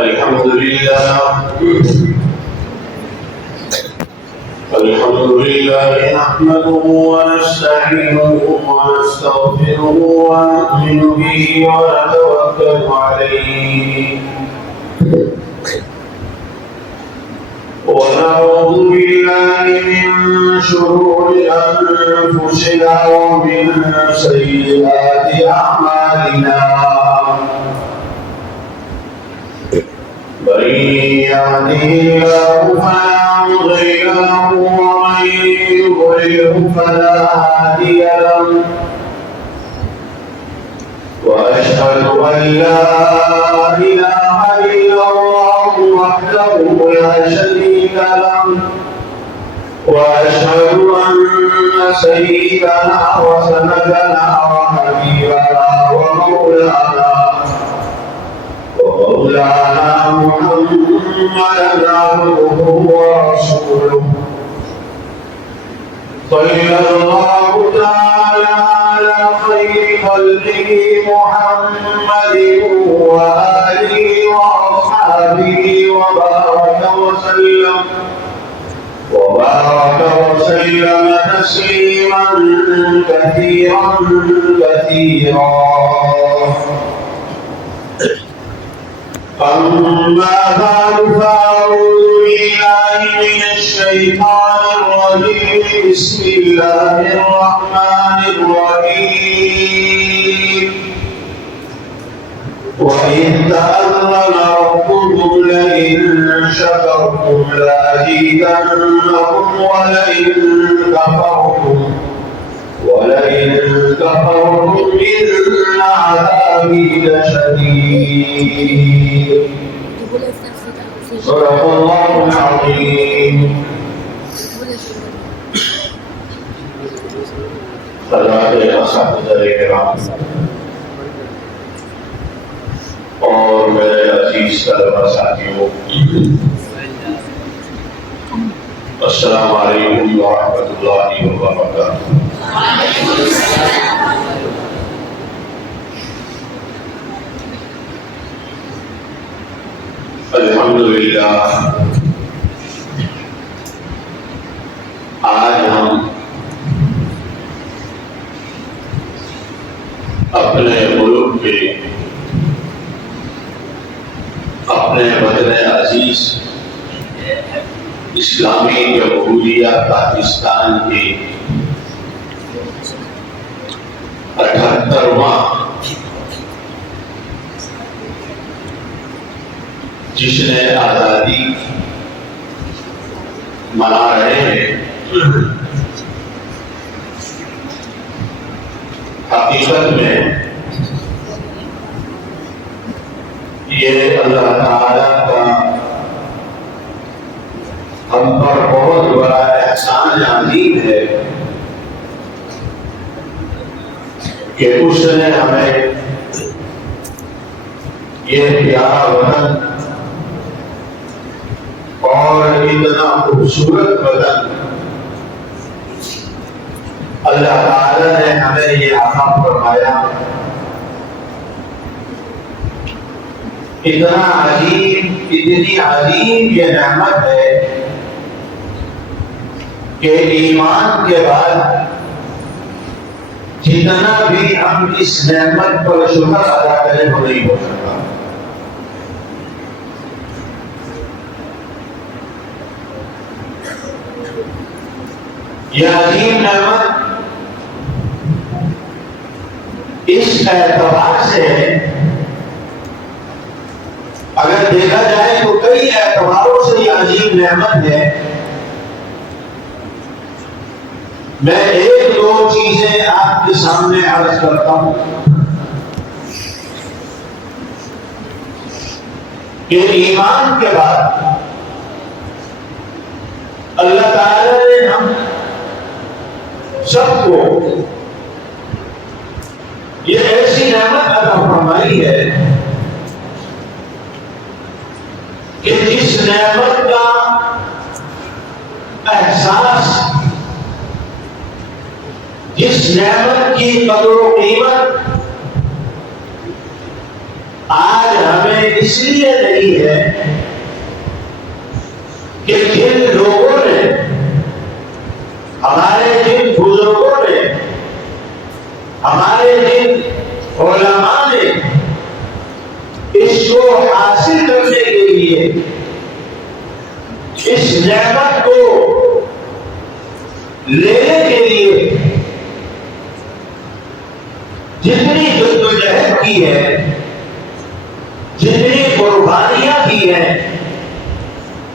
الحمد لله نحمده ونستعينه ونستغفره ونؤمن به ونتوكل عليه ونعوذ بالله من شرور أنفسنا ومن سيئات أعمالنا من يهده الله فلا مضل له ومن يضلله فلا هادي له وأشهد أن لا إله إلا الله وحده لا شريك له وأشهد أن سيدنا وسندنا وحبيبنا ومولانا محمدا عبده ورسوله صلى الله تعالى على خير خلقه محمد وآله وأصحابه وبارك وسلم تسليما كثيرا أما بعد فأعوذ بالله من الشيطان الرجيم بسم الله الرحمن الرحيم وإذ تأذن ربكم لئن شكرتم لأزيدنكم ولئن كفرتم إن عذابي لشديد صدق الله العظيم حضرات اساتذہ کرام اور میرے عزیز طلبہ ساتھیوں، السلام علیکم ورحمۃ اللہ وبرکاتہ۔ الحمدللہ آج ہم اپنے ملک کے اپنے وطن عزیز اسلامی جمہوریہ پاکستان کے 78واں جشن آزادی منا رہے ہیں۔ حقیقت میں یہ اللہ تعالیٰ کا ہم پر بہت بڑا احسان عظیم ہے کہ اس نے ہمیں یہ پیارا وطن اور اتنا خوبصورت وطن اللہ تعالیٰ نے ہمیں یہ عطا فرمایا۔ اتنی عظیم یہ نعمت ہے کہ ایمان کے بعد جتنا بھی ہم اس نعمت پر شکر ادا کریں وہ نہیں ہو سکتا۔ یہ عظیم نعمت اس اعتبار سے ہے، اگر دیکھا جائے تو کئی اعتباروں سے یہ عظیم نعمت ہے۔ میں ایک دو چیزیں آپ کے سامنے عرض کرتا ہوں کہ ایمان کے بعد اللہ تعالی نے ہم سب کو یہ ایسی نعمت عطا فرمائی ہے کہ جس نعمت کا احساس، جس نعمت کی قدر و قیمت آج ہمیں اس لیے نہیں ہے کہ جن لوگوں نے، ہمارے جن بزرگوں نے، ہمارے جن علماء نے اس کو حاصل کرنے کے لیے، اس نعمت کو لینے کے لیے جتنی جدوجہد کی ہے، جتنی قربانیاں کی ہیں،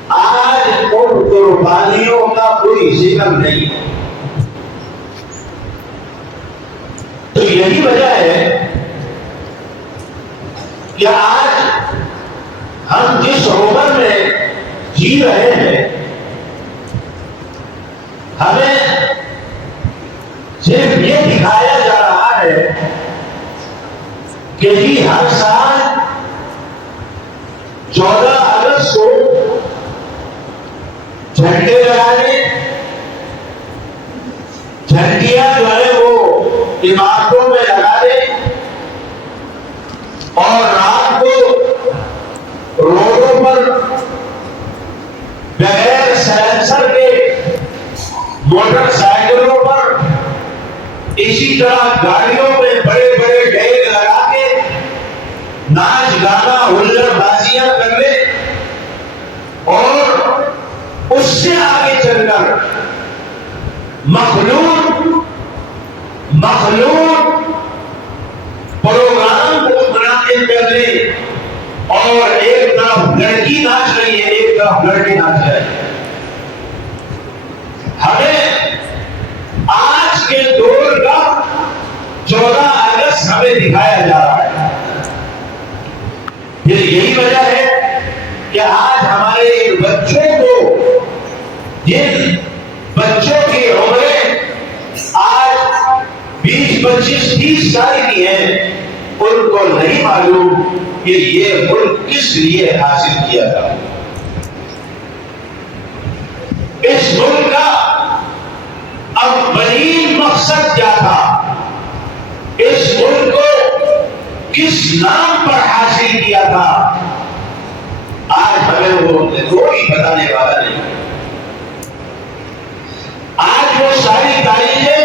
آج ان قربانیوں کا کوئی ذکر نہیں۔ تو یہی وجہ ہے کہ آج ہم جس عمر میں جی رہے ہیں، ہمیں صرف یہ دکھایا جا رہا ہے کہ جی ہر سال 14 اگست کو جھنڈے لگانے، جھنڈیاں جو ہے وہ عمارتوں میں لگا دیں اور رات کو روڈوں پر بغیر سائلنسر کے موٹر سائیکلوں پر، اسی طرح گاڑیوں میں بڑے بڑے ڈیگ لگا کے ناچ گانا ہلڑ بازیاں کر لے، اور اس سے آگے چل کر مخلوط پروگرام کو منعقد کر لے، اور ایک طرف لڑکی ناچ رہی ہے، ایک طرف لڑکی ناچ رہے ہیں۔ ہمیں آج کے دور کا 14 اگست ہمیں دکھایا جا رہا ہے۔ یہی وجہ ہے کہ آج ہمارے بچوں کو، جن بچوں کی عمریں آج 20، 25، 30 سال کی ہیں، ان کو نہیں معلوم کہ یہ ملک کس لیے حاصل کیا تھا۔ اس ملک کا اولین مقصد کیا تھا، اس ملک کو کس نام پر حاصل کیا تھا، آج ہمیں وہ کوئی بتانے والا نہیں۔ آج وہ ساری تاریخیں،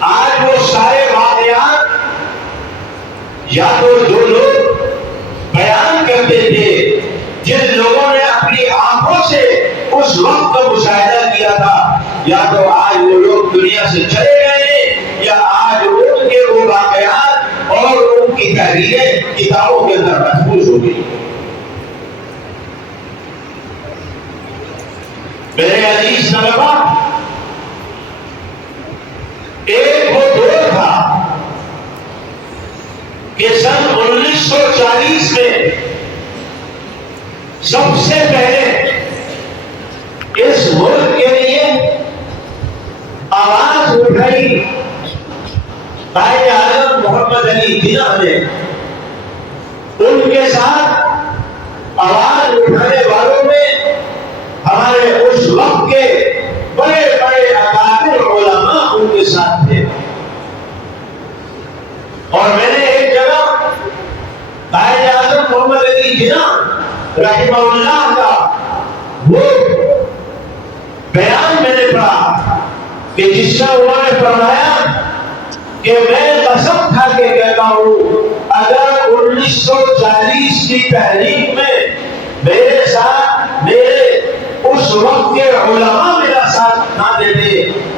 آج وہ سارے واقعات، یا تو جو لوگ بیان کرتے تھے، جن لوگوں نے اپنی آنکھوں سے اس وقت کا مشاہدہ کیا تھا، یا تو آج وہ لوگ دنیا سے چلے گئے، یا آج ان کے وہ واقعات اور ان کی تحریریں کتابوں کے اندر محفوظ ہو گئی۔ میرے عزیز طلباء، ایک وہ دور تھا کہ سن 1940 میں سب سے پہلے اس ملک کے لیے آواز اٹھائی قائد اعظم محمد علی جناح نے۔ ان کے ساتھ آواز اٹھانے والوں میں ہمارے اس وقت کے بڑے بڑے اکابر علماء ان کے ساتھ تھے۔ اور میں نے ایک جگہ قائد اعظم محمد علی جناح رحمہ اللہ کا وہ بیان میں نے پڑھا کہ جس کا انہوں نے فرمایا کہ میں قسم کھا کے کہتا ہوں، اگر 1940 کی تحریک میں میرے ساتھ میرے اس وقت کے علماء میرا ساتھ نہ دیتے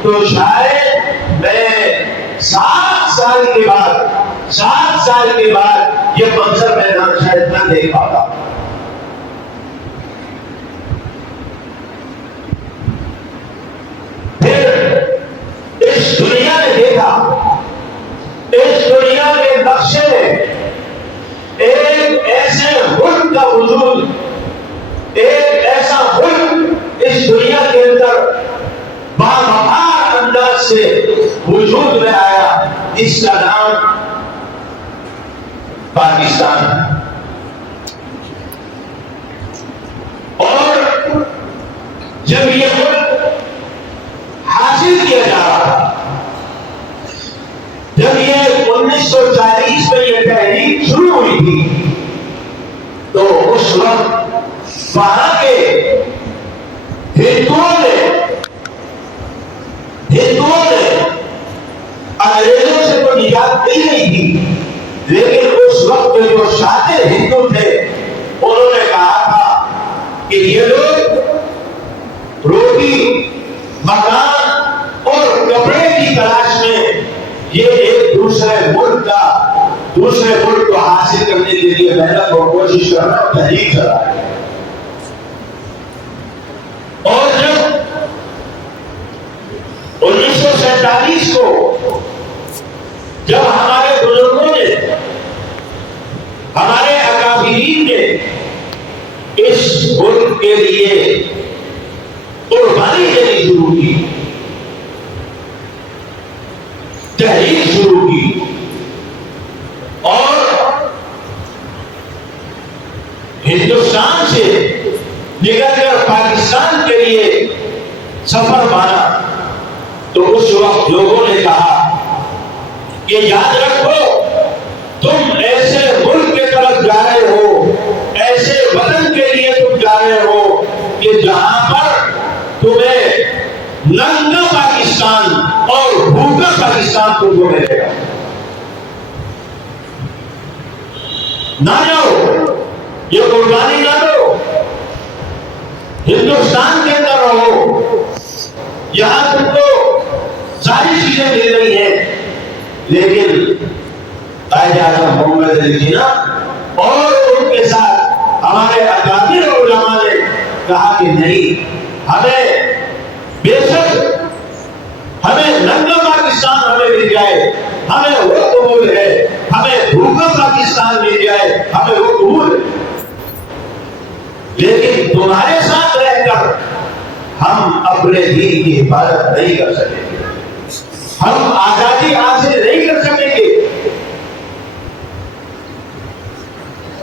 تو شاید میں 7 سال کے بعد یہ منظر میں شاید نہ دیکھ پاتا۔ پھر اس دنیا نے دیکھا، اس دنیا کے نقشے میں ایک ایسے ملک کا وجود، ایک ایسا ملک اس دنیا کے اندر بامہار انداز سے وجود میں آیا، جس کا نام پاکستان ہے۔ اور جب یہ ملک حاصل کیا جا رہا تھا، جب یہ 1940 میں یہ تحریک شروع ہوئی تھی، اس وقت وہاں کے ہندوؤں نے انگریزوں سے تو نجات مل نہیں تھی، لیکن اس وقت کے جو شاطر ہندو تھے انہوں نے کہا تھا کہ یہ لوگ روٹی، مکان اور کپڑے کی تلاش میں یہ ایک دوسرے ملک کو حاصل کرنے کے لیے محنت اور کوشش کرنا اور تحریک چلا ہے۔ اور جب 1947 کو جب ہمارے بزرگوں نے، ہمارے اکابرین نے اس ملک کے لیے قربانی دینی شروع کی، تحریک شروع کی، اور ہندوستان سے نکل کر پاکستان کے لیے سفر مانا، تو اس وقت لوگوں نے کہا کہ یاد رکھو تم ایسے ملک کی طرف جا رہے ہو، ایسے وطن کے لیے تم جا رہے ہو کہ جہاں پر تمہیں ننگا پاکستان اور بھوکا پاکستان تم کو ملے گا۔ نہ جاؤ، یہ قربانی نہ دو، ہندوستان کے اندر رہو، یہاں تم کو ساری چیزیں مل رہی ہیں، لیکن قائد اعظم محمد علی جناح اور ان کے ساتھ ہمارے اکابر علماء نے کہا کہ نہیں، ہمیں بے شک ہمیں ننگا پاکستان ہمیں مل جائے، ہمیں وہ قبول ہے، ہمیں بھوکا پاکستان مل جائے، ہمیں وہ قبول ہے، لیکن تمہارے ساتھ رہ کر ہم اپنے دین کی حفاظت نہیں کر سکیں گے، ہم آزادی حاصل نہیں کر سکیں گے۔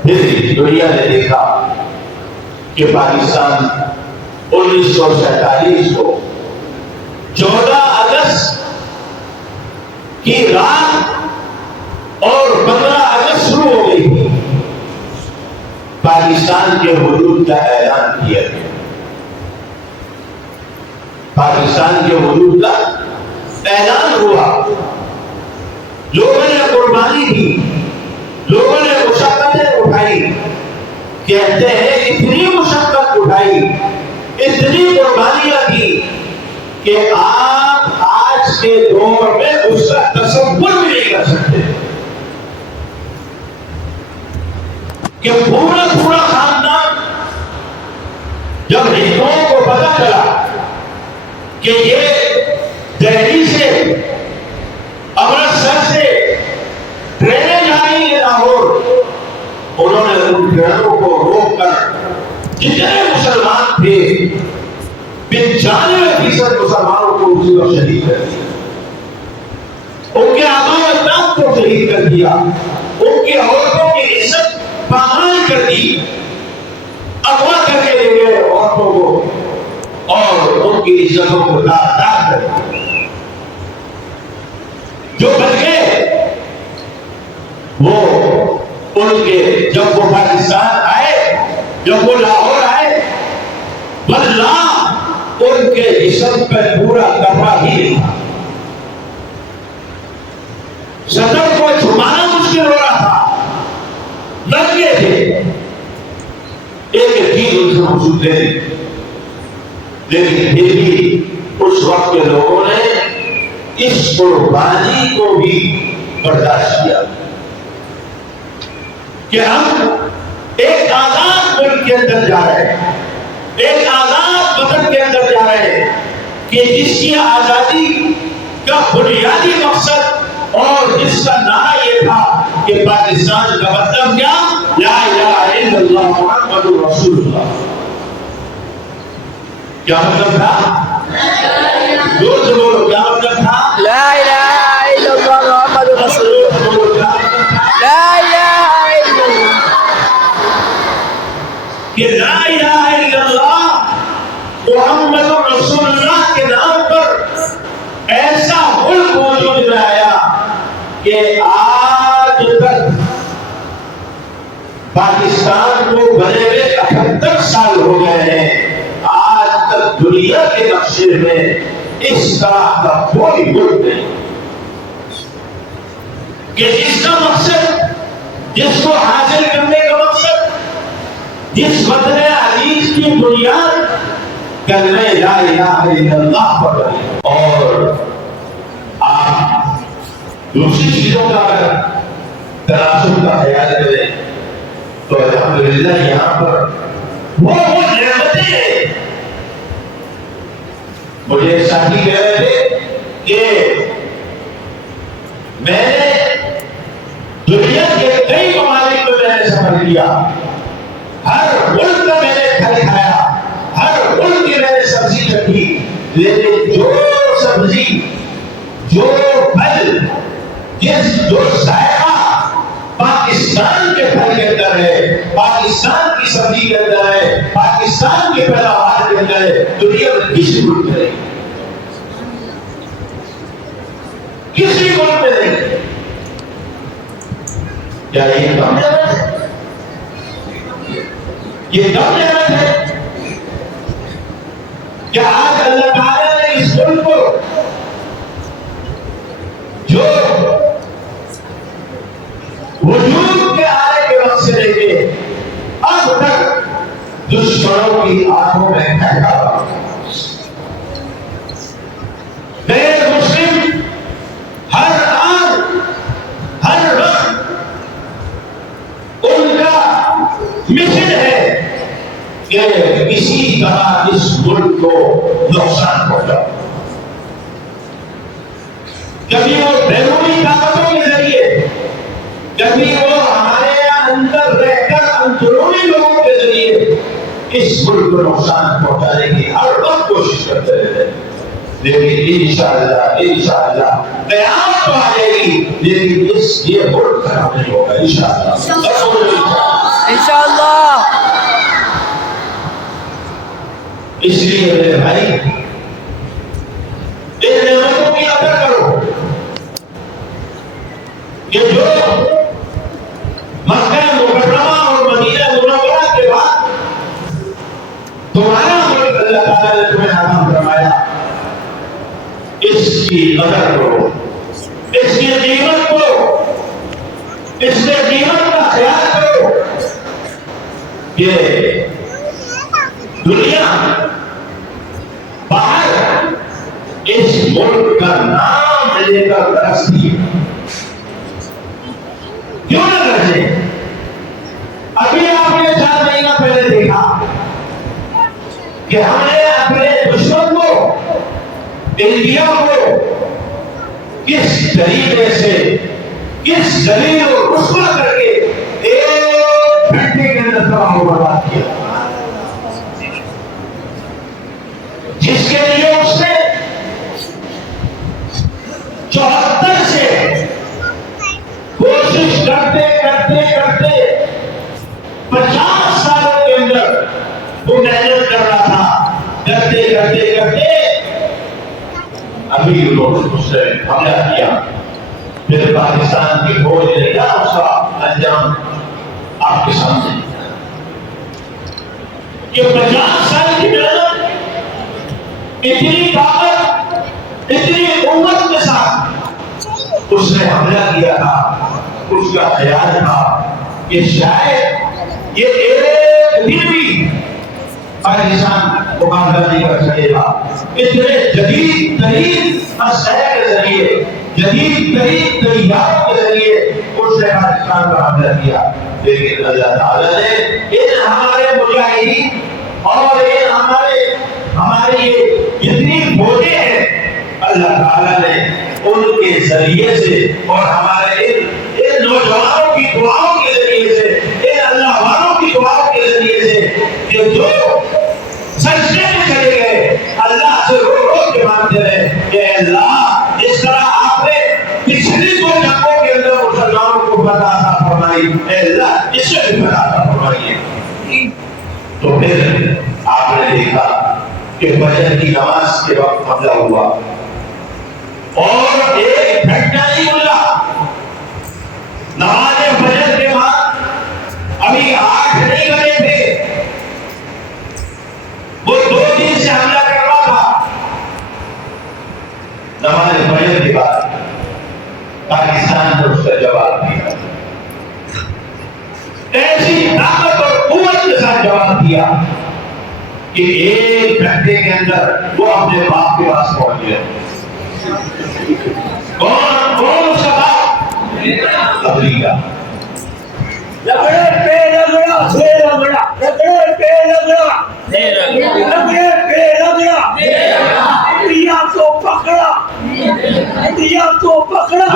پھر دنیا نے دیکھا کہ پاکستان 1947 کو 14 اگست کی رات اور 15 اگست شروع ہو گئی تھی، پاکستان کے حدود کا اعلان کیا گیا، پاکستان کے حدود کا اعلان ہوا، لوگوں نے قربانی دی، لوگوں نے مشقتیں اٹھائی، کہتے ہیں اتنی مشقت اٹھائی، اتنی قربانیاں دی کہ آپ آج کے دور میں اس کا تصور بھی نہیں کر سکتے کہ پورا خاندان، جب ہندوؤں کو پتا چلا کہ یہ دہلی سے، امرتسر سے ٹرینیں جا رہی ہیں لاہور، انہوں نے ان ٹرینوں کو روک کر جتنے مسلمان تھے 95% مسلمانوں کو اسی وقت شہید کر دیا، ان کے آباء و اجداد کو شہید کر دیا، ان کی عورتوں کی عزت پامال کر دی، اغوا کر کے لے گئے عورتوں کو اور ان کی عزتوں کو داغ کر دیا۔ جو بچ گئے وہ ان کے، جب وہ پاکستان آئے، جب وہ لاہور آئے، بدلا ان کے جسم پہ پورا کپڑا ہی نہیں تھا، صدر کو چھپانا مشکل ہو رہا تھا، ننگے تھے، ایک چیز ان سے موجود تھے، لیکن پھر بھی اس وقت کے لوگوں نے اس قربانی کو بھی برداشت کیا کہ ہم ایک آزاد ملک کے اندر جا رہے ہیں، ایک آزاد وطن کے اندر جا رہے ہیں کہ جس کی آزادی کا بنیادی مقصد اور جس کا نعرہ یہ تھا کہ پاکستان کا مطلب کیا؟ لا الہ الا اللہ محمد رسول اللہ۔ کیا مطلب تھا؟ زور سے بولو، کیا مطلب تھا؟ لا الہ الا اللہ محمد رسول اللہ، لا الہ الا اللہ، کہ لا الہ الا اللہ محمد رسول اللہ کے نام پر ایسا ملک موجود میں آیا کہ آج تک پاکستان پاکستان کو بنے ہوئے 78 سال ہو گئے ہیں، آج تک دنیا کے نقشے میں اس طرح کا کوئی ملک نہیں کہ جس کا مقصد، جس کو حاصل کرنے کا مقصد، جس وطن عزیز کی بنیاد کلمہ لا الہ الا اللہ پر رہی، اور آپ دوسری چیزوں کا اگر تناسب کا خیال کریں تو الحمدللہ یہاں پر وہ نعمتیں ہیں۔ مجھے ایک ساتھی کہہ رہے تھے کہ میں نے دنیا کے کئی ممالک میں نے سفر کیا، ہر ملک میں میں نے پھل کھایا، ہر ملک کی میں نے سبزی چکھی، لیکن جو سبزی، جو پھل، جو ذائقہ پاکستان کے پھل کے اندر ہے، پاکستان کی سبزی کے اندر ہے، پاکستان کے پیداوار کے اندر ہے، دنیا میں کسی ملک میں نہیں، کسی ملک میں نہیں۔ کیا یہ کم نعمت ہے؟ یہ کم نعمت ہے؟ کیا آج اللہ تعالیٰ نے اس ملک کو جو وجود کے آنے کے وقت سے لے کے اب تک دشمنوں کی آنکھوں میں پھینکا، غیر مسلم ہر آن ہر وقت ان کا مشن ہے کہ کسی طرح اس ملک کو نقصان پہنچا، کبھی وہ بیرونی طاقتوں کے ذریعے، کبھی وہ ہمارے اندر رہ کر اندرونی لوگوں کے ذریعے اس ملک کو نقصان پہنچانے کی ہر وقت کوشش کرتے رہتے ہیں، لیکن انشاءاللہ قیامت تو آ جائے گی، لیکن یہ ملک خراب نہیں ہوگا انشاءاللہ۔ اس لیے میرے بھائی ان نعمتوں کی قدر کرو کہ جو مکہ مکرمہ اور مدینہ منورہ کے بعد تمہارا ملک اللہ تعالیٰ نے تمہیں عطا فرمایا، اس کی قدر کرو، اس کی قیمت کرو، اس کی قیمت کا خیال کرو کہ دنیا باہر اس ملک کا نام لے کر رستی کیوں نہ رہے؟ ابھی آپ نے 4 مہینہ پہلے دیکھا کہ ہم نے اپنے دشمن کو، انڈیا کو کس طریقے سے، کس ذلیل و رسوا کر کے 1 گھنٹے کے اندر تباہ و برباد کیا، جس کے لیے اس نے 74 سے کوشش کرتے کرتے کرتے 50 سالوں کے اندر وہ محنت کر رہا تھا، کرتے کرتے کرتے ابھی انہوں نے اس سے حملہ کیا، پھر پاکستان کی فوج نے کیا اس کا انجام آپ کے سامنے کہ 50 سال کی محنت، اتنی طاقت، اتنی قوت کے ساتھ اس نے حملہ کیا تھا، اس کا خیال تھا کہ شاید یہ 1 دن بھی پاکستان مقابلہ نہیں کر سکے گا، اتنے جدید ترین اسلحے کے ذریعے، جدید ترین طیاروں کے ذریعے اس نے پاکستان پر حملہ کیا، لیکن اللہ تعالیٰ نے ان ہمارے مجاہدین اور ان ہمارے یہ جتنی فوجیں ہیں، اللہ تعالیٰ نے ان کے ذریعے سے اور ہمارے ان نوجوانوں کی دعاؤں کے ذریعے سے، ان اللہ والوں کی دعاؤں کے ذریعے سے کہ جو سجدے میں چلے گئے اللہ سے رو رو کے مانگتے رہے کہ اللہ جس طرح آپ نے پچھلی 2 جنگوں کے اندر مسلمانوں کو فتح عطا فرمائی، اے اللہ اس سے بھی فتح عطا فرمائیے۔ تو پھر آپ نے دیکھا کہ فجر کی نماز کے وقت حملہ ہوا اور 1 گھنٹہ نہیں گزرا، نماز فجر کے بعد ابھی 8 کیا کہ 1 گھنٹے کے اندر وہ اپنے باپ کے پاس پہنچ گیا. کون اس کا باپ؟ ابلیغا. لگڑے پہ لگڑا دے لگڑا، لگڑے پہ لگڑا لگڑے پہ لگڑا، دیا تو پکڑا، دیا تو پکڑا،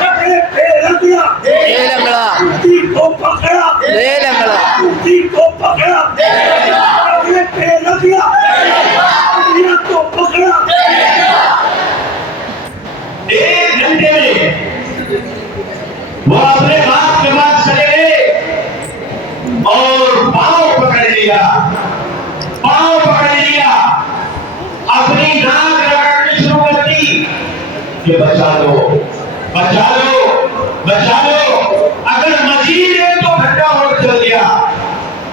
لگڑے پہ لگڑا دے لگڑا، دی کو پکڑا دے لگڑا، دی کو پکڑا لگڑے پہ لگڑا، دیا تو پکڑا. 1 گھنٹے میں وہ اپنے باپ کے پاس چلے گئے اور پاؤں پکڑ لیا، پاؤں پکڑ لیا، اپنی ناک رگڑنی شروع کر دی کہ بچا لو، بچا لو، بچا لو. اگر مزید ہے تو گھنٹہ اور چل گیا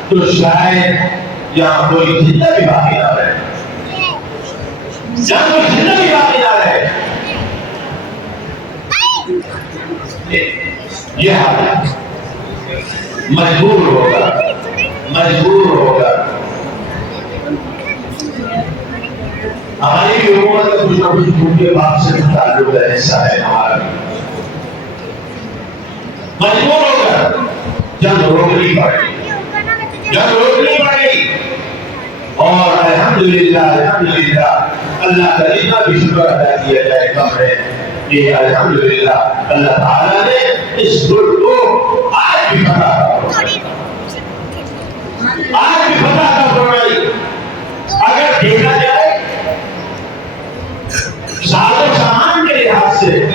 تو شاید یہاں کوئی زندہ بھی باقی نہ رہے، یہاں کوئی زندہ بھی باقی نہ رہے. یہ حال مجبور ہوگا، مجبور ہوگا. ہماری بھی حکومت کا کچھ نہ کچھ کے باپ سے تعلق ہے، حصہ ہے ہمارا بھی. مجبور ہوگا، جنگ روکنی پڑی، جنگ روکنی پڑی. اور الحمدللہ الحمدللہ اللہ کا اتنا بھی شکر ادا کیا جائے کم ہے کہ الحمدللہ اللہ تعالیٰ نے اس ملک کو آج بھی فتح فرمائی، آج بھی فتح فرمائی. اگر دیکھا جائے ساز و سامان کے لحاظ سے،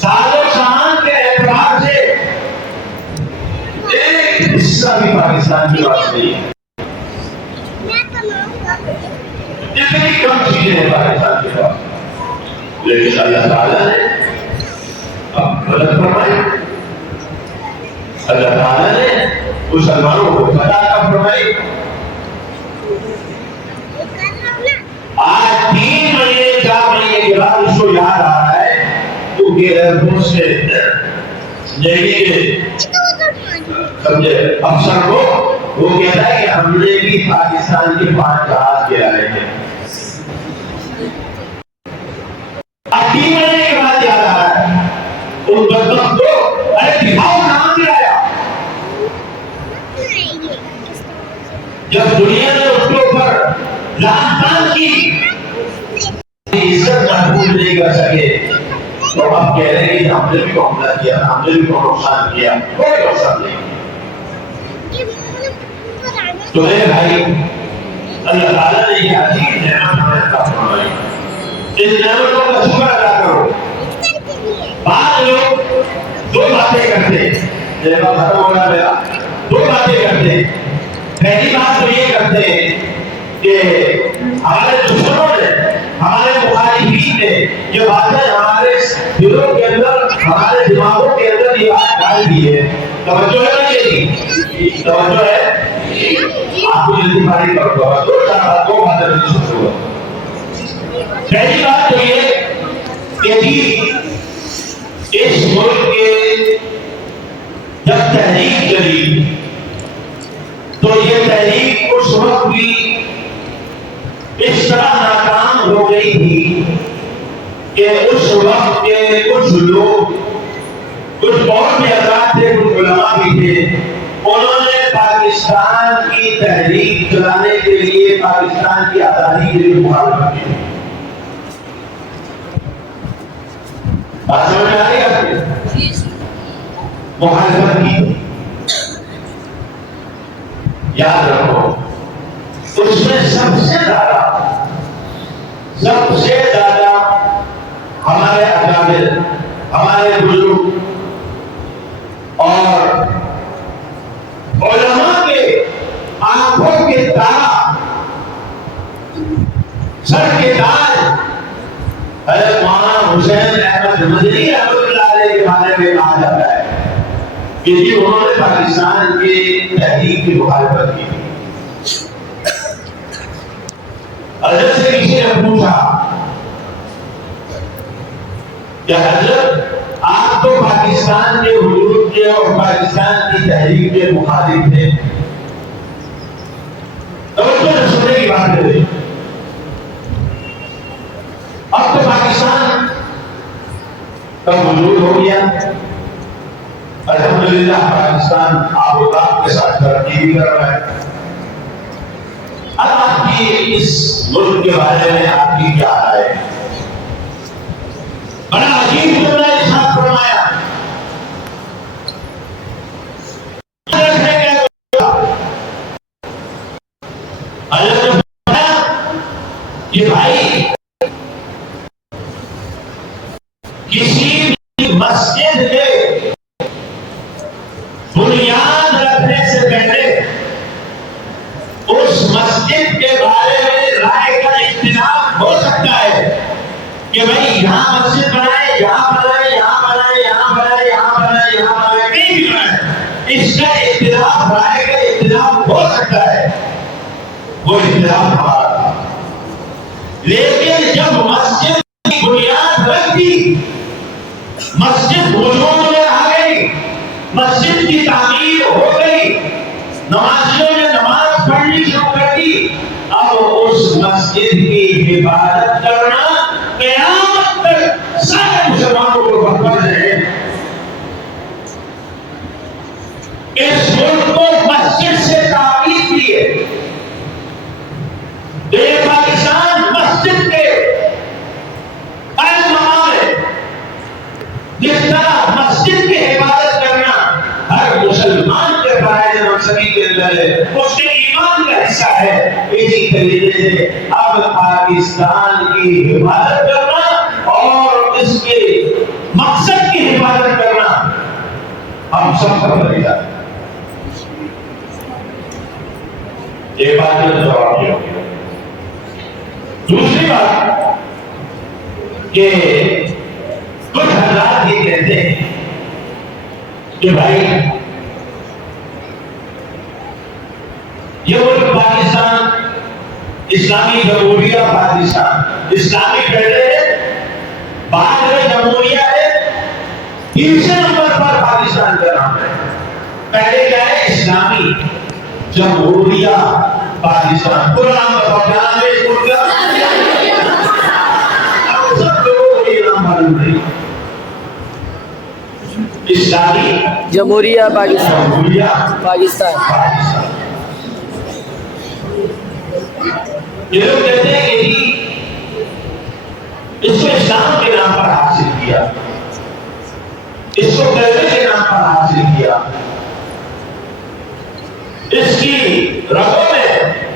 ساز و سامان کے اعتبار سے ایک حصہ بھی پاکستان کے پاس نہیں ہے. اتنی کم چیزیں ہیں پاکستان کے پاس، لیکن اللہ تعالیٰ نے اب مدد فرمائی. اللہ تعالیٰ نے مسلمانوں کو فتح عطا فرمائی. آج 3 مہینے 4 مہینے کے بعد اس کو یاد آ رہا ہے تو کہ ایئرپورٹ سے نیوی کے سمجھے افسر کو وہ کہتا ہے کہ ہم نے بھی پاکستان کے 5 جہاز گرائے ہیں. اب 3 مہینے کے بعد یاد آ رہا ہے ان بدبخت کو، ارے دکھاؤ کہاں گرایا. جب دنیا نے اس کے اوپر لعن تان کی، عزت محفوظ نہیں کر سکے، تو اب کہہ رہے ہیں کہ ہم نے بھی کو حملہ کیا، ہم نے بھی کو نقصان کیا. کوئی نقصان نہیں. تو میرے بھائی اللہ تعالیٰ نے یہ عظیم نعمت ہمیں عطا فرمائی، اس نعمتوں کا شکر ادا کرو. بعض لوگ 2 باتیں کرتے ہیں، میرے پاس ختم ہو رہا میرا، 2 باتیں کرتے ہیں. پہلی بات تو یہ کرتے ہیں کہ ہمارے دشمنوں نے، ہمارے مخالفین نے یہ باتیں ہمارے دلوں کے اندر، ہمارے دماغوں کے اندر یہ بات ڈال دی ہے. توجہ ہے نا؟ یہ توجہ ہے. آپ کو جلدی فارغ کر دو، 2 باتیں نہیں سنتے. پہلی بات تو یہ کہ اس ملک کے جب تحریک چلی تو یہ تحریک اس وقت بھی اس طرح ناکام ہو گئی تھی کہ اس وقت کے کچھ لوگ، کچھ اور بھی حضرات تھے، کچھ علماء بھی تھے، انہوں نے پاکستان کی تحریک چلانے کے لیے، پاکستان کی آزادی کے لیے مخالفت کی. بات سمجھ میں آ رہی ہے آپ کو؟ مخالفت کی. یاد رکھو اس میں سب سے زیادہ ہمارے اکابر، ہمارے بزرگ اور علماء کے آنکھوں کے تارا، سر کے تاج حضرت مولانا حسین احمد مدنی رحمۃ اللہ علیہ کے بارے میں کہا جاتا ہے کہ جی انہوں نے پاکستان کے تحریک کی مخالفت کی. حضرت سے کسی نے پوچھا کہ حضرت آپ تو پاکستان کے حدود کے اور پاکستان کی تحریک کے مخالف تھے، گیا. الحمدللہ پاکستان آباداب کے ساتھ ترقی بھی کر رہا ہے. اب آپ کی اس ملک کے بارے میں آپ کی کیا رائے ہے؟ بڑا عجیب جملہ ارشاد فرمایا. اللہ نے فرمایا کہ بھائی کسی بھی مسجد کے بنیاد رکھنے سے پہلے اس مسجد کے بارے میں رائے کا اختلاف ہو سکتا ہے کہ بھائی یہاں مسجد بنائے، یہاں بنائے، یہاں بنائے، یہاں بنائے، یہاں بنائے، یہاں بنائے، کہیں بھی بنائے. اس کا اختلاف، رائے کا اختلاف ہو سکتا ہے. وہ اختلاف ہمارا تھا. لیکن جب مسجد کی بنیاد رکھ دی، مسجد وجود میں آ گئی، مسجد کی تعمیر ہو گئی، نمازیوں نے نماز پڑھنی شروع کر دی، اب اس مسجد کی حفاظت کرنا قیامت تک سارے مسلمانوں کو فرض ہے. اس ملک کو مسجد سے تعمیر کی ہے. یہ پاکستان مسجد کے قائم مقام ہے. جس طرح مسجد کی حفاظت کرنا ہر مسلمان کے فرائض منصبی کے اندر ہے، اس کے ایمان کا حصہ ہے، اسی طریقے سے اب پاکستان کی حفاظت کرنا اور اس کے مقصد کی حفاظت کرنا ہم سب کا فریضہ ہے. ایک بات کا جواب دیا. دوسری بات کہ کچھ حضرات یہ کہتے ہیں کہ بھائی یہ ملک پاکستان اسلامی جمہوریہ پاکستان اسلامی فیڈریشن بعد میں جمہوریہ ہے. تیسرے نمبر پر پاکستان کا نام ہے. پہلے کیا ہے؟ اسلامی جمہوریہ پاکستان. پورا نام بتاؤ کیا نام ہے اس ملک کا؟ اب سب لوگوں کو یہ نام معلوم نہیں. اسلامی جمہوریہ پاکستان. جمہوریہ پاکستان. پاکستان. یہ لوگ کہتے ہیں کہ اس کو اسلام کے نام پر حاصل کیا، اس کو کلمے کے نام پر حاصل کیا. اس کی رگوں میں،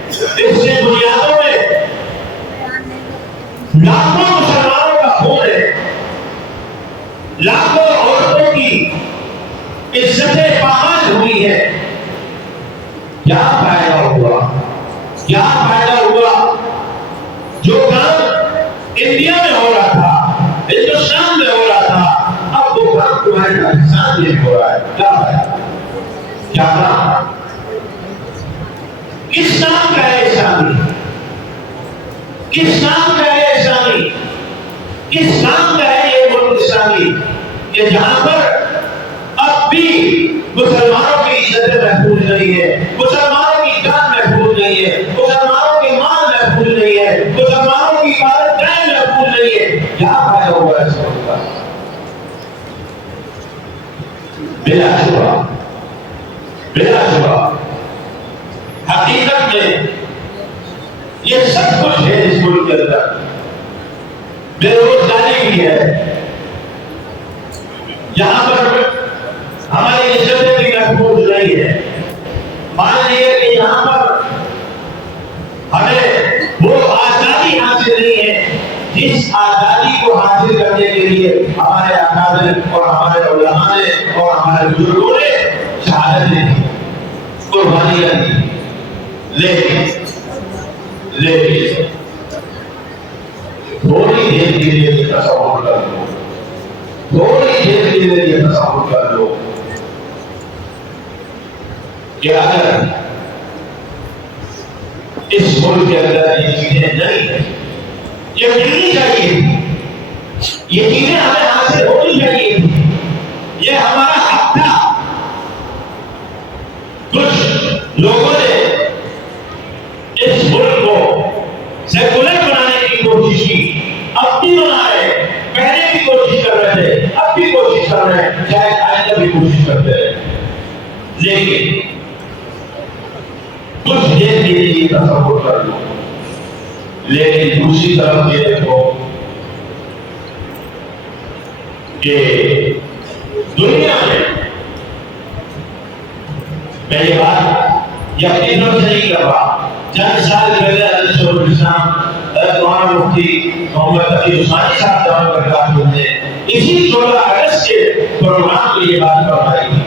اس کی بنیادوں میں لاکھوں مسلمانوں کا خون ہے، لاکھوں عورتوں کی عزتیں پامال ہوئی ہے. کیا فائدہ ہوا؟ کیا فائدہ ہوا؟ جو کام انڈیا میں ہو رہا تھا، ہندوستان میں ہو رہا تھا، اب وہ کام تمہارے پاکستان میں ہو رہا ہے. کیا فائدہ؟ کیا کام؟ کس نام کا ہے اسلامی؟ کس نام کا ہے اسلامی؟ کس نام کا ہے یہ ملک اسلامی کہ جہاں پر اب بھی مسلمانوں کی عزت محفوظ نہیں ہے، مسلمانوں کی جان محفوظ نہیں ہے، مسلمانوں کے مال محفوظ نہیں ہے، مسلمانوں کی عبادت گاہ محفوظ نہیں ہے. کیا فائدہ ہوا اس ملک کا؟ بلا شبہ، بلا شبہ حقیقت میں یہ سب کچھ ہے اس ملک کے اندر. بے روزگاری بھی ہے، یہاں پر ہماری عزتیں بھی محفوظ نہیں ہے. مان لیے کہ یہاں پر ہمیں وہ آزادی حاصل نہیں ہے جس آزادی کو حاصل کرنے کے لیے ہمارے اکابر اور ہمارے علماء نے اور ہمارے بزرگوں نے شہادتیں دی، قربانیاں دی. لیکن تھوڑی دیر کے لیے یہ تصور کر لو، تھوڑی دیر کے لیے یہ تصور کر لو کہ اگر اس ملک کے اندر یہ چیزیں نہیں ہیں، یہ ملنی چاہیے، یہ چیزیں ہمیں حاصل ہونی چاہیے، یہ ہمارا حق تھا. کچھ لوگوں نے اس ملک کو سیکولر بنانے کی کوشش کی، اب بھی بنا رہے، پہلے بھی کوشش کر رہے تھے، اب بھی کوشش کر شاید آئندہ بھی کوشش کرتے رہے، لیکن کچھ دیر کے لیے تصور کر لو، لیکن دوسری طرف یہ دیکھو کہ دنیا میں یہ بات یقین سے نہیں کر رہا، چند سال پہلے حضرت شیخ الاسلام حضرت مولانا مفتی محمد تقی عثمانی صاحب دعوت برکاتہ نے اسی 16 اگست کے پروگرام میں یہ بات فرمائی تھی۔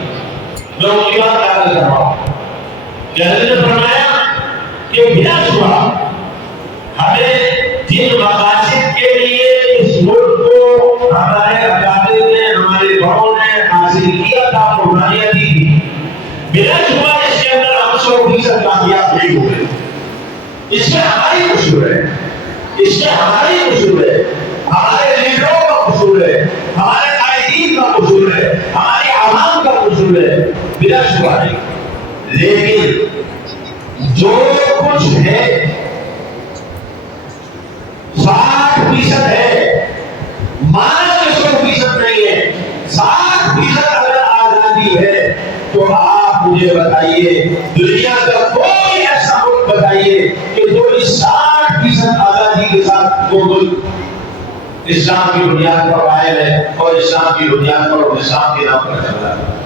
میں ان کی بات نقل کر رہا ہوں کہ حضرت نے فرمایا کہ بلا شبہ ہمیں جن مقاصد کے لیے اس ملک کو ہمارے اکابر نے، ہمارے بڑوں نے حاصل کیا تھا، قربانیاں دی تھی، بلا شبہ اس کے اندر ہم 100% کامیاب نہیں ہوئے۔ اس میں ہماری قصور ہے، اس میں ہماری قصور ہے، ہمارے لیڈروں کا قصور ہے، ہمارے قائدین کا قصور ہے، ہماری عوام کا قصور ہے، بلا شبہ نہیں۔ لیکن جو کچھ ہے 60% ہے، مانا 100% نہیں ہے، 60% اگر آزادی ہے تو آپ مجھے بتائیے دنیا کا کوئی ایسا ملک بتائیے کہ جو اس 60% آزادی کے ساتھ وہ ملک اسلام کی بنیاد پر قائم ہے اور اسلام کی بنیاد پر اور اسلام کے نام پر چل رہا ہے۔